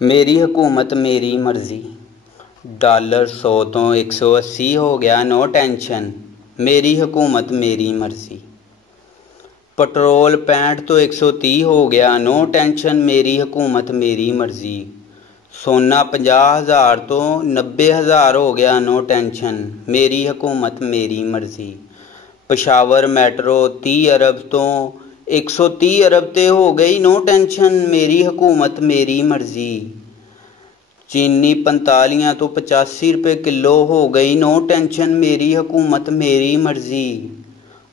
मेरी हुकूमत मेरी मर्जी। डॉलर 100 तो 180 हो गया, नो टेंशन, मेरी हुकूमत मेरी मर्जी। पेट्रोल 65 तो 130 हो गया, नो टेंशन, मेरी हुकूमत मेरी मर्जी। सोना 50,000 तो 90,000 हो गया, नो टेंशन, मेरी हुकूमत मेरी मर्जी। पेशावर मैट्रो 30 अरब तो 130 अरब ते हो गई, नो टेंशन, मेरी हुकूमत मेरी मर्जी। चीनी 45 तो 85 रुपये किलो हो गई, नो टेंशन, मेरी हुकूमत मेरी मर्जी।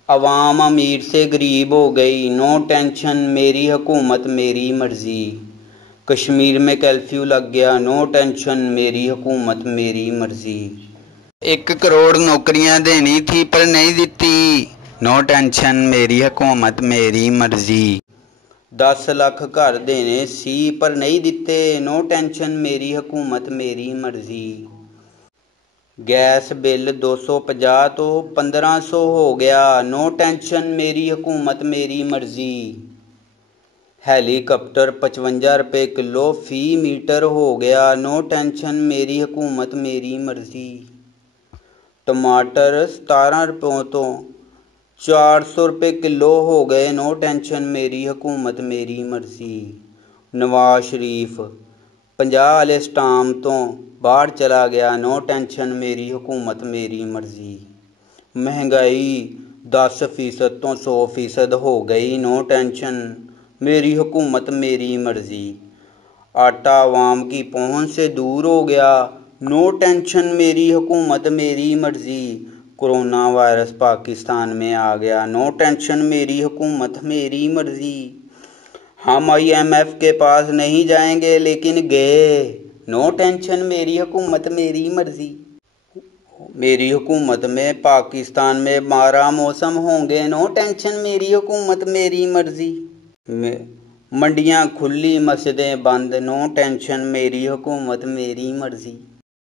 अवाम अमीर से गरीब हो गई, नो टेंशन, मेरी हुकूमत मेरी मर्जी। कश्मीर में कर्फ्यू लग गया, नो टेंशन, मेरी हुकूमत मेरी मर्जी। 1 करोड़ नौकरियां देनी थी पर नहीं दी, नो टेंशन, मेरी हुकूमत मेरी मर्जी। 10 लाख घर देने सी पर नहीं दिते, नो टेंशन, मेरी हुकूमत मेरी मर्जी। गैस बिल 250 तो 1500 हो गया, नो टेंशन, मेरी हुकूमत मेरी मर्जी। हेलीकॉप्टर 55 रुपये किलो फी मीटर हो गया, नो टेंशन, मेरी हुकूमत मेरी मर्जी। टमाटर 17 रुपयों तो 400 रुपये किलो हो गए, नो टेंशन, मेरी हुकूमत मेरी मर्जी। नवाज शरीफ 50 वाले स्टाम्प तो बाहर चला गया, नो टेंशन, मेरी हुकूमत मेरी मर्जी। महंगाई 10% तो 100% हो गई, नो टेंशन, मेरी हुकूमत मेरी मर्जी। आटा आवाम की पहुंच से दूर हो गया, नो टेंशन, मेरी हुकूमत मेरी मर्जी। कोरोना वायरस पाकिस्तान में आ गया, नो टेंशन, मेरी हुकूमत मेरी मर्जी। हम IMF के पास नहीं जाएंगे लेकिन गए, नो टेंशन, मेरी हुकूमत मेरी मर्जी। मेरी हुकूमत में पाकिस्तान में 12 मौसम होंगे, नो टेंशन, मेरी हुकूमत मेरी मर्जी। मंडियां खुली, मस्जिदें बंद, नो टेंशन, मेरी हुकूमत मेरी मर्जी।